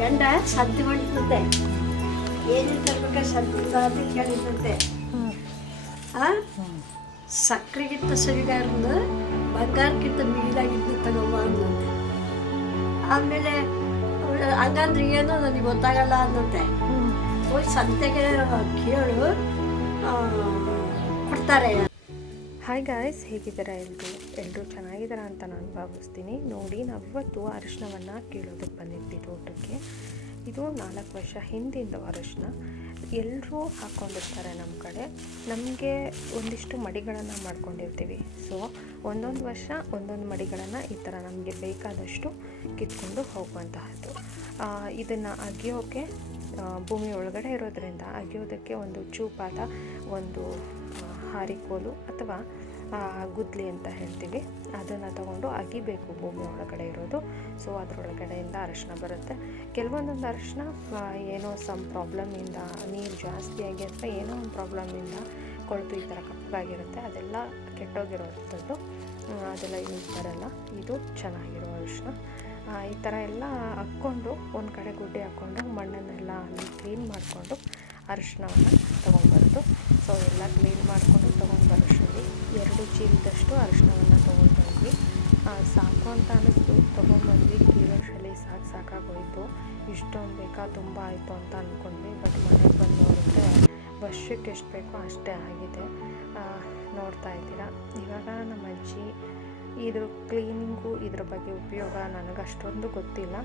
ಗಂಡ ಸದ್ದು ಮಾಡಿರ್ತದೆ ಏನೇನು ತರ್ಬೇಕು ಸದ್ದು ಅಂತ ಕೇಳಿರ್ತದೆ ಸಕ್ಕರೆಗಿಂತ ಸರಿಗಾರನ ಬಂಗಾರಕ್ಕಿಂತ ಮಿಗಿಲಾಗಿದ್ದು ತಗೋಬ ಅಂದಂತೆ. ಆಮೇಲೆ ಹಂಗಂದ್ರೆ ಏನೋ ನನಗೆ ಗೊತ್ತಾಗಲ್ಲ ಅಂದಂತೆ. ಹೋಗಿ ಸಂತೆಗೆ ಕೇಳು ಕೊಡ್ತಾರೆ. ಹಾಯ್ ಗಾಯ್ಸ್, ಹೇಗಿದ್ದೀರಾ ಎಲ್ಲರೂ ಚೆನ್ನಾಗಿದ್ದೀರಾ ಅಂತ ನಾನು ಭಾವಿಸ್ತೀನಿ. ನೋಡಿ, ನಾವಿವತ್ತು ಅರಿಶಿನವನ್ನು ಕೀಳೋದಕ್ಕೆ ಬಂದಿದ್ವಿ ತೋಟಕ್ಕೆ. ಇದು 4 ವರ್ಷ ಹಿಂದಿಂದ ಅರಿಶಿನ ಎಲ್ಲರೂ ಹಾಕ್ಕೊಂಡಿರ್ತಾರೆ ನಮ್ಮ ಕಡೆ. ನಮಗೆ ಒಂದಿಷ್ಟು ಮಡಿಗಳನ್ನು ಮಾಡ್ಕೊಂಡಿರ್ತೀವಿ. ಸೊ ಒಂದೊಂದು ವರ್ಷ ಒಂದೊಂದು ಮಡಿಗಳನ್ನು ಈ ಥರ ನಮಗೆ ಬೇಕಾದಷ್ಟು ಕಿತ್ಕೊಂಡು ಹೋಗುವಂತಹದ್ದು. ಇದನ್ನು ಅಗಿಯೋಕ್ಕೆ ಭೂಮಿ ಒಳಗಡೆ ಇರೋದ್ರಿಂದ ಅಗಿಯೋದಕ್ಕೆ ಒಂದು ಚೂಪಾದ ಒಂದು ಹಾರಿಕೋಲು ಅಥವಾ ಗುದ್ಲಿ ಅಂತ ಹೇಳ್ತೀವಿ, ಅದನ್ನು ತಗೊಂಡು ಅಗಿಬೇಕು ಭೂಮಿ ಒಳಗಡೆ ಇರೋದು. ಸೊ ಅದರೊಳಗಡೆಯಿಂದ ಅರಿಶಿನ ಬರುತ್ತೆ. ಕೆಲವೊಂದೊಂದು ಅರಿಶಿನ ಏನೋ ಪ್ರಾಬ್ಲಮಿಂದ ನೀರು ಜಾಸ್ತಿಯಾಗಿ ಅಥವಾ ಏನೋ ಒಂದು ಪ್ರಾಬ್ಲಮಿಂದ ಕೊಳೆತು ಈ ಥರ ಕಪ್ಪಾಗಿರುತ್ತೆ, ಅದೆಲ್ಲ ಕೆಟ್ಟೋಗಿರೋವಂಥದ್ದು, ಅದೆಲ್ಲ ಯೂಸ್ ಬರಲ್ಲ. ಇದು ಚೆನ್ನಾಗಿರೋ ಅರಿಶಿನ. ಈ ಥರ ಎಲ್ಲ ಹಾಕ್ಕೊಂಡು ಒಂದು ಕಡೆ ಗುಡ್ಡೆ ಹಾಕ್ಕೊಂಡು ಮಣ್ಣನ್ನೆಲ್ಲ ಕ್ಲೀನ್ ಮಾಡಿಕೊಂಡು ಅರಿಶಿನವನ್ನು ತೊಗೊಂಡ್ಬರೋದು. ಸೊ ಎಲ್ಲ ಕ್ಲೀನ್ ಮಾಡಿಕೊಂಡು ತೊಗೊಂಡ್ಬರೋಷ್ಟರಲ್ಲಿ 2 ಚೀಲದಷ್ಟು ಅರಿಶಿನವನ್ನು ತೊಗೊಂಡ್ಬಂದ್ವಿ. ಸಾಕು ಅಂತ ಅನ್ನಿಸ್ತು, ತೊಗೊಂಡ್ಬಂದ್ವಿ. ಕೀಳೋಷ್ಟರಲ್ಲಿ ಸಾಕಾಗೋಯಿತು. ಇಷ್ಟೊಂದು ಬೇಕಾ, ತುಂಬ ಆಯಿತು ಅಂತ ಅಂದ್ಕೊಂಡ್ವಿ. ಬಟ್ ಮನೆಗೆ ಬಂದವರಿಗೆ ವರ್ಷಕ್ಕೆ ಎಷ್ಟು ಬೇಕೋ ಅಷ್ಟೇ ಆಗಿದೆ. ನೋಡ್ತಾ ಇದ್ದೀರಾ. ಇವಾಗ ನಮ್ಮ ಅಜ್ಜಿ ಇದ್ರ ಕ್ಲೀನಿಂಗು, ಇದ್ರ ಬಗ್ಗೆ ಉಪಯೋಗ ನನಗಷ್ಟೊಂದು ಗೊತ್ತಿಲ್ಲ.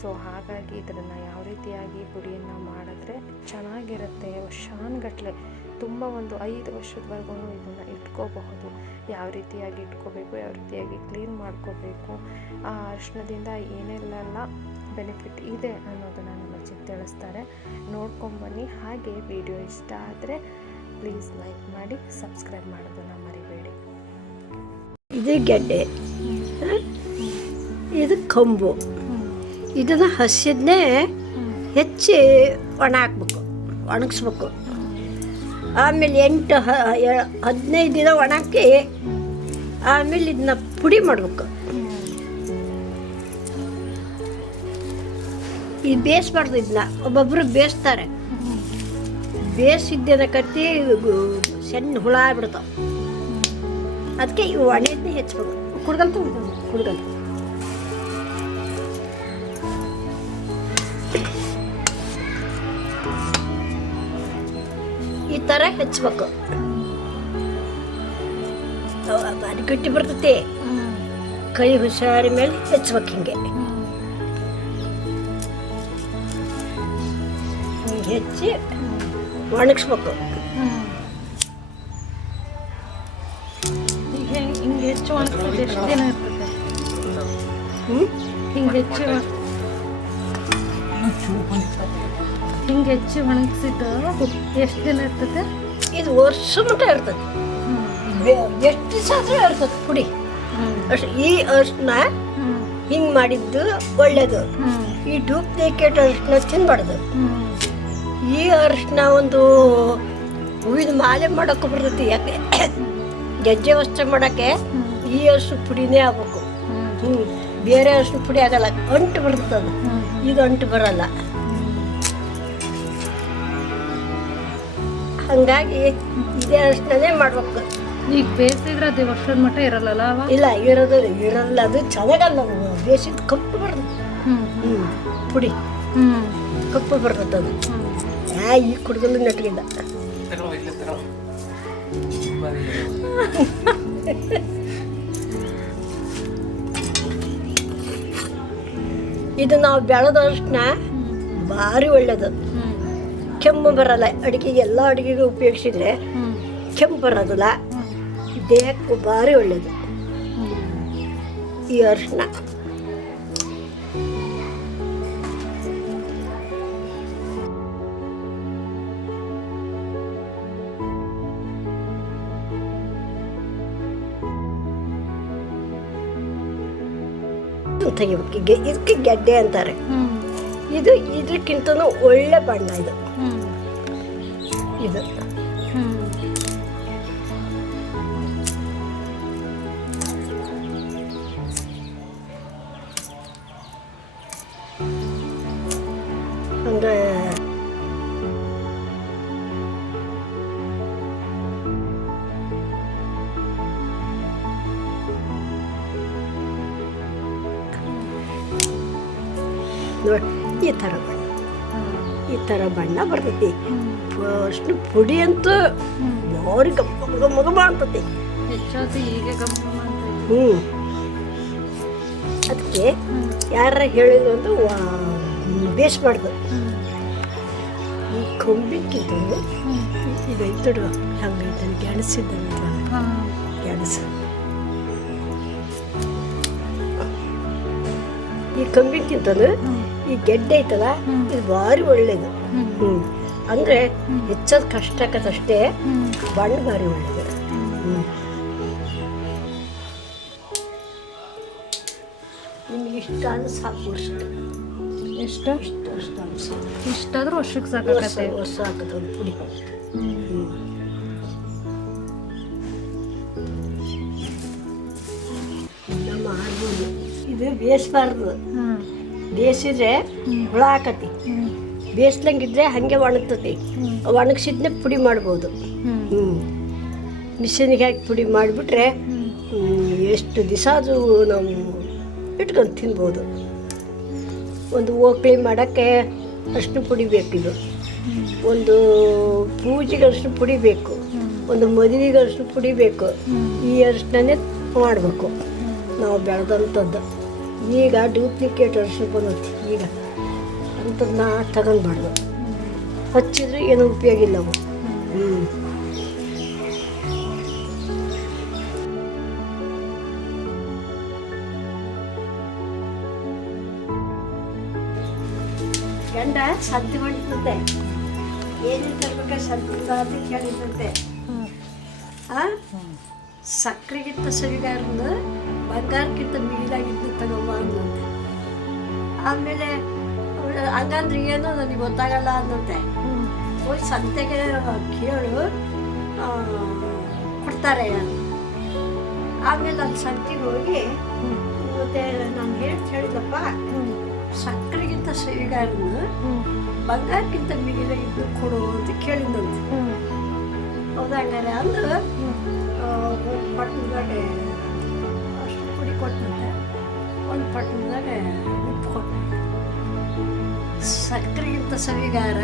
ಸೊ ಹಾಗಾಗಿ ಇದನ್ನು ಯಾವ ರೀತಿಯಾಗಿ ಪುಡಿಯನ್ನು ಮಾಡಿದ್ರೆ ಚೆನ್ನಾಗಿರುತ್ತೆ, ವರ್ಷಾನುಗಟ್ಟಲೆ ತುಂಬ ಒಂದು 5 ವರ್ಷದವರೆಗೂ ಇದನ್ನು ಇಟ್ಕೋಬಹುದು. ಯಾವ ರೀತಿಯಾಗಿ ಇಟ್ಕೋಬೇಕು, ಯಾವ ರೀತಿಯಾಗಿ ಕ್ಲೀನ್ ಮಾಡ್ಕೋಬೇಕು, ಆ ಅರಿಶಿನದಿಂದ ಏನೆಲ್ಲ ಬೆನಿಫಿಟ್ ಇದೆ ಅನ್ನೋದನ್ನು ನಮ್ಮ ಅಜ್ಜಿ ತಿಳಿಸ್ತಾರೆ. ನೋಡ್ಕೊಂಬನ್ನಿ. ಹಾಗೆ ವಿಡಿಯೋ ಇಷ್ಟ ಆದರೆ ಪ್ಲೀಸ್ ಲೈಕ್ ಮಾಡಿ, ಸಬ್ಸ್ಕ್ರೈಬ್ ಮಾಡೋದನ್ನು ಮರಿಬೇಡಿ. ಇದು ಗೆಡ್ಡೆ, ಇದು ಕಂಬು. ಇದನ್ನು ಹಸಿದನ್ನೇ ಹೆಚ್ಚಿ ಒಣಗಿಸ್ಬೇಕು. ಆಮೇಲೆ 8-15 ದಿನ ಒಣಗಿ ಆಮೇಲೆ ಇದನ್ನ ಪುಡಿ ಮಾಡಬೇಕು. ಇದು ಬೇಯಿಸ್ಬಾರ್ದು, ಇದನ್ನ ಒಬ್ಬೊಬ್ಬರು ಬೇಯಿಸ್ತಾರೆ. ಬೇಯಿಸಿದ್ದೇನ ಕತ್ತಿ ಸಣ್ಣ ಹುಳ ಆಗ್ಬಿಡ್ತಾವೆ. ಅದಕ್ಕೆ ಇವು ಒಣೆದನ್ನೇ ಹೆಚ್ಚಬೇಕು. ಕುಡ್ಗಲ್ ಈ ಥರ ಹೆಚ್ಚಬೇಕು. ಬಾರಿ ಗಟ್ಟಿ ಬರ್ತೈತಿ. ಕೈ ಹುಷಾರಿ ಮೇಲೆ ಹೆಚ್ಚಬೇಕು. ಹಿಂಗೆ ಹೆಚ್ಚಿ ಒಣಗಿಸ್ಬೇಕು. ಹಿಂಗೆ ಹೆಚ್ಚು ಒಣಗಿಸೋದು ಎಷ್ಟು ದಿನ ಇರ್ತದೆ? ಹಿಂಗೆ ಹೆಚ್ಚು ಒಣಗಿಸಿದ್ದು ಎಷ್ಟು ದಿನ ಇರ್ತದೆ? ಇದು ವರ್ಷ ಮಟ್ಟ ಇರ್ತದೆ. ಎಷ್ಟು ದಿವಸ ಆದರೂ ಇರ್ತದೆ ಪುಡಿ. ಈ ಅರಿಶಿನ ಹಿಂಗೆ ಮಾಡಿದ್ದು ಒಳ್ಳೇದು. ಈ ಡೂಪ್ಲಿಕೇಟ್ ಅರಿಶಿನ ತಿನ್ಬಾರ್ದು. ಈ ಅರಿಶಿನ ಒಂದು ಹೂವಿನ ಮಾಲೆ ಮಾಡೋಕೆ ಬರ್ತೈತಿ. ಯಾಕೆ ಗೆಜ್ಜೆ ವಸ್ತ್ರ ಮಾಡೋಕ್ಕೆ ಈ ಅರಿಶಿನ ಪುಡಿನೇ ಆಗ್ಬೇಕು. ಬೇರೆ ಅರಿಶಿನ ಪುಡಿ ಆಗಲ್ಲ, ಅಂಟು ಬರ್ತದೆ. ಇದು ಅಂಟು ಬರಲ್ಲ. ಹಾಗಾಗಿ ಇದೇ ಅರಿಶಿನೇ ಮಾಡ್ಬೇಕು. ಈಗ ಬೇಯಿಸಿದ್ರೆ ಅದು ವರ್ಷದ ಮಟ್ಟ ಇರಲ್ಲ. ಇಲ್ಲ, ಇರಲ್ಲ. ಅದು ಚೆನ್ನಾಗಲ್ಲ. ಬೇಯಿಸಿದ ಕಪ್ಪು ಬರ್ತದೆ. ಪುಡಿ ಕಪ್ಪು ಬರ್ತದೆ. ಅದು ಈ ಕುಡ್ಗಲು ನೆಟ್ಟಿಲ್ಲ. ಇದು ನಾವು ಬೆಳೆದ ಅರಿಶಿನ ಭಾರಿ ಒಳ್ಳೇದು. ಕೆಮ್ಮು ಬರಲ್ಲ. ಎಲ್ಲ ಅಡುಗೆಗೆ ಉಪಯೋಗಿಸಿದ್ರೆ ಕೆಮ್ಮು ಬರೋದಿಲ್ಲ. ದೇಹಕ್ಕೂ ಭಾರಿ ಒಳ್ಳೇದು ಈ ಅರಿಶಿನ. ತೆಗಿಬೇಕು. ಇದಕ್ಕೆ ಗೆಡ್ಡೆ ಅಂತಾರೆ. ಇದು ಇದಕ್ಕಿಂತನೂ ಒಳ್ಳೆ ಬಣ್ಣ. ಇದು ಹಂಗೆ ನೋಡಿ ಈ ಥರ ಬಣ್ಣ ಬರ್ತೈತಿ. ಅಷ್ಟು ಪುಡಿ ಅಂತೂ ಭಾರಿ ಗಮ್ಮ ಅಂತೈತಿ. ಅದಕ್ಕೆ ಯಾರ ಹೇಳಿದ್ರು ಅಂತ ಬೇಯಿಸ್ಬಾರ್ದು. ಈ ಕೊಂಬಿಕ್ಕಿದ್ದು ಈಗ ಇದ್ದಡು ಹಂಗೈತೆ ಗೆಣಸಿದ್ದಂತ ಗೆಣಸು. ಈ ಕಂಬಿಕ್ಕಿಂತಲೂ ಈ ಗೆಡ್ಡೆ ಐತಲ್ಲ ಇದು ಭಾರಿ ಒಳ್ಳೇದು. ಅಂದರೆ ಹೆಚ್ಚೋದು ಕಷ್ಟ ಆಕತ್ತಷ್ಟೇ, ಬಣ್ಣ ಭಾರಿ ಒಳ್ಳೇದು. ನಿಮ್ಗೆ ಇಷ್ಟ ಅಂದ್ರೆ ಸಾಕು. ಎಷ್ಟು ಇಷ್ಟಾದ್ರೂ ವರ್ಷಕ್ಕೆ ಸಾಕಾಗತ್ತೆ. ವರ್ಷ ಹಾಕದ ಒಂದು ಪುಡಿ. ನಮ್ಮ ಹಾರ್ಮೋನು ಇದು ಬೇಯಿಸ್ಬಾರ್ದು. ಬೇಯಿಸಿದ್ರೆ ಹುಳ ಹಾಕತಿ. ಬೇಯಿಸ್ದಂಗಿದ್ರೆ ಹಾಗೆ ಒಣಗ್ತತಿ. ಒಣಗಿಸಿದ್ನೆ ಪುಡಿ ಮಾಡ್ಬೋದು. ಮಿಷಿನಿಗೆ ಹಾಕಿ ಪುಡಿ ಮಾಡಿಬಿಟ್ರೆ ಎಷ್ಟು ದಿವಸ ಅದು ನಾವು ಇಟ್ಕೊಂಡು ತಿನ್ಬೋದು. ಒಂದು ಓಕ್ಳಿ ಮಾಡೋಕ್ಕೆ ಅಷ್ಟು ಪುಡಿ ಬೇಕಿದು, ಒಂದು ಪೂಜೆಗೆ ಅಷ್ಟು ಪುಡಿ ಬೇಕು, ಒಂದು ಮದುವೆಗೆ ಅಷ್ಟು ಪುಡಿ ಬೇಕು. ಈ ಅರಿಶಿಣನೇ ಮಾಡಬೇಕು ನಾವು ಬೆಳೆದಂಥದ್ದು. ಈಗ ಡೂಪ್ಲಿಕೇಟ್ ಅರಿಶಿಣ ಬಂದೈತಿ. ಈಗ ಅಂಥದ್ದನ್ನ ತಗೊಂಡ್ಬಾರ್ದು. ಹಚ್ಚಿದ್ರೆ ಏನೂ ಉಪಯೋಗ ಇಲ್ಲ ಅವು. ಗಂಡ ಸದ್ದು ಹೊಡಿತಂತೆ, ಏನೇನು ತರ್ಬೇಕು ಸದ್ದು ಅಂತ ಕೇಳಿದಂತೆ. ಸಕ್ಕರೆಗಿಂತ ಸರಿಗಾರನ್ನ ಬಂಗಾರಕ್ಕಿಂತ ಮಿಗಿಲಾಗಿದ್ದು ತಗೊಂಬ ಅಂದಂತೆ. ಆಮೇಲೆ ಹಂಗಂದ್ರೆ ಏನೋ ನನಗೆ ಗೊತ್ತಾಗಲ್ಲ ಅಂದಂತೆ. ಹೋಗಿ ಸಂತೆಗೆ ಕೇಳು ಕೊಡ್ತಾರೆ. ಆಮೇಲೆ ನಾನು ಸಂತೆಗೆ ಹೋಗಿ ಮತ್ತೆ ನಾನು ಹೇಳಿದಪ್ಪ, ಸಕ್ಕರೆಗಿಂತ ಸರಿಗಾರನ್ನ ಬಂಗಾರಕ್ಕಿಂತ ಮಿಗಿಲಾಗಿದ್ದು ಕೊಡು ಅಂತ ಕೇಳಿದಂತೆ. ಹೌದಂಗಾರೆ ಅಂದ್ರೆ ಪಟ್ಟಣದಾಗ ಅಷ್ಟು ಪುಡಿ ಕೊಟ್ಟಂತೆ. ಒಂದು ಪಟ್ಟಣದಾಗ ಉಪ್ಪು ಕೊಟ್ಟೆ. ಸಕ್ಕರೆಗಿಂತ ಸವಿಗಾರ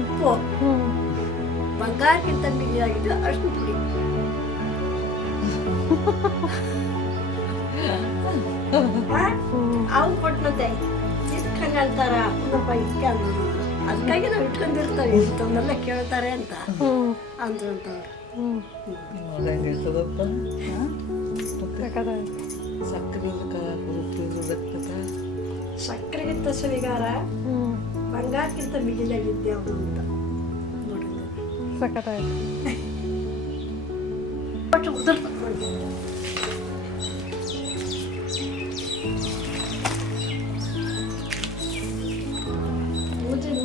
ಉಪ್ಪು, ಬಂಗಾರಕ್ಕಿಂತ ಮಿಗಿಲಾಗಿದ್ದು ಅಷ್ಟು ಪುಡಿ. ಅವು ಕೊಟ್ಟಂತೆ. ಇದಕ್ಕೆ ಹಂಗೆ ಅಂತಾರ ಅಪ್ಪನಪ್ಪ ಇದಕ್ಕೆ ಅಂದ. ಅದಕ್ಕಾಗಿ ನಾವು ಇಟ್ಕೊಂಡಿರ್ತಾವೆ ಇಂಥವನ್ನೆಲ್ಲ ಕೇಳ್ತಾರೆ ಅಂತ ಅಂದ್ರಂತವ್ರು. ಸಕ್ಕರೆಗಿಂತ ಸವಿಗಾರ ಬಂಗಾರಕ್ಕಿಂತ ಮಿಗಿಲಾಗಿದ್ದೆ ಅವನು ಅಂತ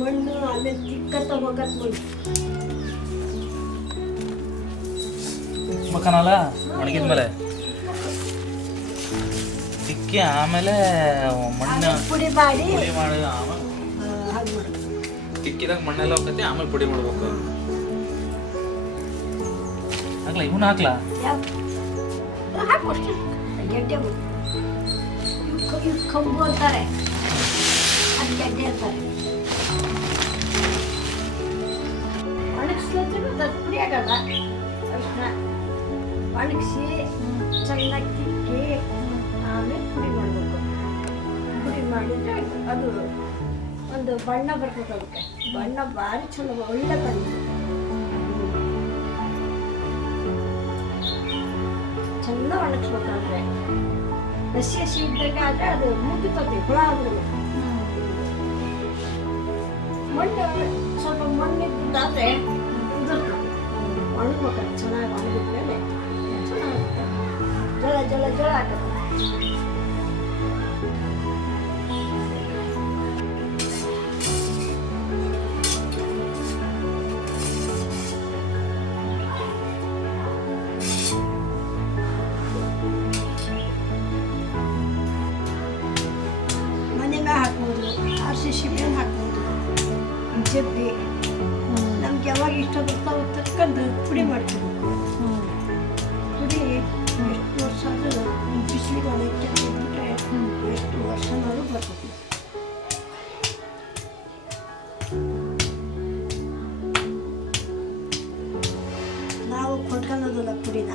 ಮಣ್ಣು ಆಮೇಲೆ ತಿಕ್ಕತ್ತ ಹೋಗತ್ ಮಕ್ಕನಲ್ಲ ಒಣಗಿದ್ಮೇಲೆ ತಿಕ್ಕಿ ಆಮೇಲೆ ಮಣ್ಣು ಪುಡಿ ಮಾಡಿ ಮಾಡಿ ಆಮೇಲೆ ತಿಕ್ಕಿದಾಗ ಮಣ್ಣೆಲ್ಲ ಹೋಗತ್ತೆ. ಆಮೇಲೆ ಪುಡಿ ಮಾಡ್ಬೇಕು. ಹಾಕ್ಲಾ ಇವನು ಹಾಕ್ಲಾ ಹಾಕೋಷ್ಟು ಗೆಡ್ಡೆ ಕಂಬು ಅಂತಾರೆ, ಅದು ಗೆಡ್ಡೆ ಅಂತಾರೆ. ಒಣಗಿಸ್ಲತ್ತಿನ ಅದು ಪುಡಿ ಆಗಲ್ಲ. ಅರಿಶಿನ ಒಣಗಿಸಿ ಚೆನ್ನಾಗಿ ತಿಕ್ಕಿ ಆಮೇಲೆ ಪುಡಿ ಮಾಡಬೇಕು. ಪುಡಿ ಮಾಡಿದರೆ ಅದು ಒಂದು ಬಣ್ಣ ಬರ್ತದೆ. ಅದಕ್ಕೆ ಬಣ್ಣ ಭಾರಿ ಚಲೋ, ಒಳ್ಳೆ ಬಣ್ಣ. ಚೆನ್ನಾಗಿ ಒಣಗಿಸ್ಬೇಕಾದ್ರೆ ಹಸಿ ಹಸಿ ಇದ್ದಾಗ ಆದರೆ ಅದು ಮುಗಿತದೆ ಹುಳ ಆದ್ರೆ. ಮಣ್ಣು ಸ್ವಲ್ಪ ಮಣ್ಣಿದ್ದಾದ್ರೆ ಉದುರ್ತದೆ. ಒಣಗ್ಬೇಕಾದ್ರೆ ಚೆನ್ನಾಗಿ ಒಣಗಿದ್ಮೇಲೆ ಚೆನ್ನಾಗಿ ಜಳ ಜಳ ಜಳ ಹಾಕಬೇಕು. ಮನೆ ಮ್ಯಾಗ ಹಾಕ್ಬೋದು, RCC ಮೇಲೆ ಹಾಕ್ಬೋದು. ಜಬ್ಬಿ ನಮ್ಗೆ ಯಾವಾಗ ಇಷ್ಟ ಬರ್ತಾವ ತಕ್ಕಂಡು ಪುಡಿ ಮಾಡ್ಕೋಬೇಕು. ಪುಡಿ ಎಷ್ಟು ವರ್ಷ ಆದರೂ ಬಿಸಿಲಿಗೆ ಒಣಗಿ ಬಿಟ್ಟರೆ ಎಷ್ಟು ವರ್ಷನಾದ್ರೂ ಬರ್ತದೆ. ನಾವು ಕೊಂಡ್ಕೊಳ್ಳೋದಿಲ್ಲ ಪುಡಿನ,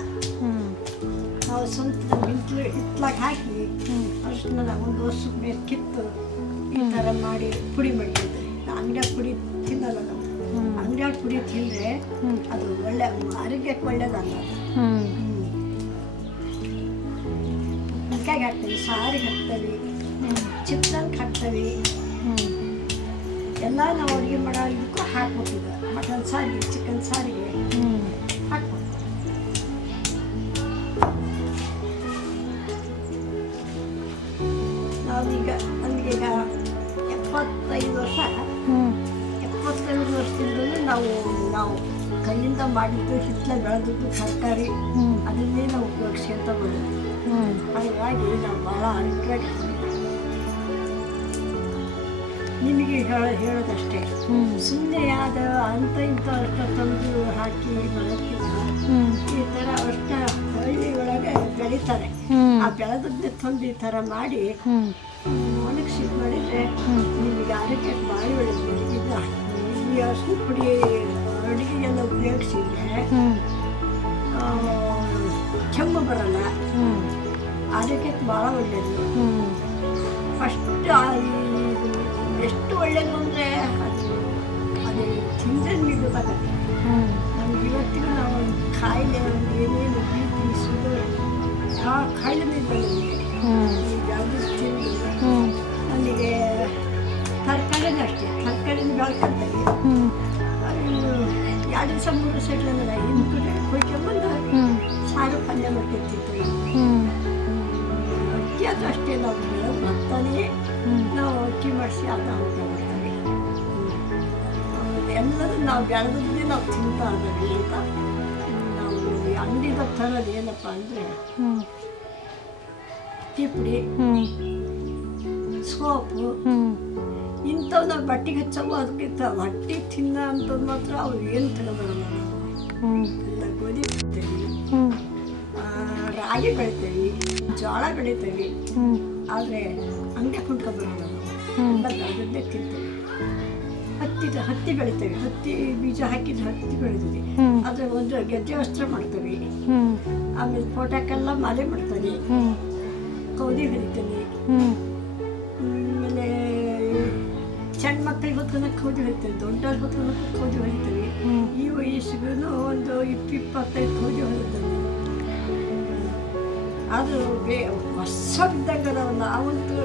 ನಾವು ಸ್ವಂತ ಹಿತ್ಲಾಗ ಹಾಕಿ ಅಷ್ಟನ್ನ ಒಂದು ವರ್ಷದ ಮೇಲೆ ಕಿತ್ತು ಈ ಥರ ಮಾಡಿ ಪುಡಿ ಮಾಡಿದ್ವಿ. ಅಂಗಡಿಯಾಗ ಪುಡಿ ತಿನ್ನಲ್ಲ ನಾವು. ಅಂಗಡಿಯಾಗ ಪುಡಿ ತಿಂದರೆ ಅದು ಒಳ್ಳೆ ಆರೋಗ್ಯಕ್ಕೆ ಒಳ್ಳೇದಲ್ಲ. ಮುಖ್ಯಗೆ ಹಾಕ್ತೀವಿ, ಸಾರಿಗೆ ಹಾಕ್ತೀವಿ, ಚಿತ್ರಾನ್ನಕ್ಕೆ ಹಾಕ್ತೀವಿ, ಎಲ್ಲ ನಾವು ಅಡುಗೆ ಮಾಡೋ ಇದಕ್ಕೂ ಹಾಕ್ಬೇಕಿದೆ. ಮಟನ್ ಸಾರಿಗೆ, ಚಿಕನ್ ಸಾರಿಗೆ ಹಾಕ್ಬೇಕು. ನಾವೀಗ ನನಗೀಗ 75 ವರ್ಷ, 75 ವರ್ಷದಿಂದ ನಾವು ಕೈಯಿಂದ ಮಾಡಿದ್ದು ಹಿತ್ತಲ ಬೆಳೆದದ್ದು ತರಕಾರಿ ಅದನ್ನೇ ನಾವು ಉಪಯೋಗಿಸ್ಕೊಂತ ಬಂದಿದ್ವಿ. ಹಾಗಾಗಿ ನಾವು ಭಾಳ ಆರೋಗ್ಯವಾಗಿ ನಿಮಗೆ ಹೇಳೋದಷ್ಟೇ. ಸುಮ್ಮನೆ ಆದ ಅಂತ ಇಂಥ ಅಷ್ಟ ತಂದು ಹಾಕಿ ಬೆಳೆದಿಲ್ಲ. ಈ ಥರ ಅಷ್ಟ ಹಳ್ಳಿ ಒಳಗೆ ಬೆಳೀತಾರೆ. ಆ ಬೆಳೆದದ್ದೇ ತಂದು ಈ ಥರ ಮಾಡಿ ಒಣಗಿಸಿ ಮಾಡಿದರೆ ನಿಮಗೆ ಆರೋಗ್ಯಕ್ಕೆ ಭಾಳ ಒಳ್ಳೆಯದು. ಈಗ ಈ ಹಸು ಪುಡಿ ಅಡುಗೆಗೆಲ್ಲ ಉಪಯೋಗಿಸಿದ್ರೆ ಕೆಮ್ಮು ಬರಲ್ಲ, ಆರೋಗ್ಯಕ್ಕೆ ಭಾಳ ಒಳ್ಳೆಯದು. ಫಸ್ಟ್ ಎಷ್ಟು ಒಳ್ಳೆಯದು ಅಂದರೆ ಅದು ತಿಂದರೆ ನಿಮಗೆ ಗೊತ್ತಾಗತ್ತೆ. ನಮ್ಗೆ ಇವತ್ತಿಗೂ ನಾವು ಒಂದು ಕಾಯಿಲೆ ಒಂದು ಏನೇನು BP ಶುಗರ್ ಯಾವ ಕಾಯಿಲೆನೂ ಇಲ್ಲ ನಮಗೆ. ಯಾವುದು ತಿಂದು ನನಗೆ ತರಕಾರಿನೂ ಅಷ್ಟೇ, ತರಕಾರಿನೂ ಬೆಳ್ಕೊಳ್ತೀವಿ. 2 ದಿವಸ 3 ದಿವಸ ಇಟ್ಲಂದ್ರೆ ಇನ್ನು ಕೊಯ್ಕೊಂಬಂದು ಸಾರು ಪಲ್ಯ ಮಾಡ್ಕೊತಿರ್ತೀವಿ. ಅಕ್ಕಿ ಅದು ಅಷ್ಟೇ ನಾವು ಬೆಳೆದು ಭತ್ತನೇ ನಾವು ಅಕ್ಕಿ ಮಾಡಿಸಿ ಅದ ಊಟ ಮಾಡ್ತೀವಿ. ಎಲ್ಲರೂ ನಾವು ಬೆಳೆದದ್ದೇ ನಾವು ತಿಂತಾ ಇದ್ದೀವಿ ಅಂತ. ನಾವು ಅಂಗಡಿದ ತರೋದು ಏನಪ್ಪ ಅಂದರೆ ಟೀ ಪುಡಿ, ಸೋಪು ಇಂಥವು ನಾವು ಬಟ್ಟೆಗೆ ಹಚ್ಚವು. ಅದಕ್ಕಿಂತ ಹೊಟ್ಟೆ ತಿನ್ನ ಅಂಥದ್ದು ಮಾತ್ರ ಅವ್ರು ಏನು ತಗೊಬರಲ್ಲ. ನಾವು ಎಲ್ಲ ಗೋಧಿ ಬೆಳಿತೇವೆ, ರಾಗಿ ಬೆಳಿತೇವೆ, ಜೋಳ ಬೆಳಿತೇವೆ. ಆದರೆ ಅಂಗಡಿ ಕೊಂಡ್ಕೊಬರಲ್ಲ. ನಾವು ಎಲ್ಲ ಬೆಳೆದದ್ದೇ ತಿಂತೇವೆ. ಹತ್ತಿ ಬೆಳಿತೇವೆ, ಹತ್ತಿ ಬೀಜ ಹಾಕಿದ್ರೆ ಹತ್ತಿ ಬೆಳಿತೀವಿ. ಆದರೆ ಒಂದು ಗೆಜ್ಜೆ ವಸ್ತ್ರ ಮಾಡ್ತೇವೆ. ಆಮೇಲೆ ಫೋಟೋಕ್ಕೆಲ್ಲ ಮಾಲೆ ಮಾಡ್ತೀವಿ, ಕೌದಿ ಹೊಲಿತೀನಿ. ಆಮೇಲೆ ಸಣ್ಣ ಮಕ್ಕಳಿಗೆ ಹೊತ್ಕೊಳಕ್ಕೆ ಕೌದಿ ಹೊಲಿತೇವೆ, ದೊಡ್ಡವ್ರಿಗೆ ಹೊತ್ಕೊಳಕ್ಕೆ ಕೌದಿ ಹೊಲಿತೀವಿ. ಈ ವಯಸ್ಸಿಗೂ ಒಂದು 20-25 ಕೌದಿ ಹೊಲಿತೇವೆ. ಅದು ಹೊಸ ಬಿದ್ದಂಗೆ ನಾವಂತೂ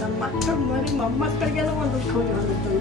ನಮ್ಮ ಮಕ್ಕಳು ಮೊಮ್ಮಕ್ಕಳಿಗೆಲ್ಲ ಒಂದು ಕೌದಿ ಹೊಲಿತೇವೆ.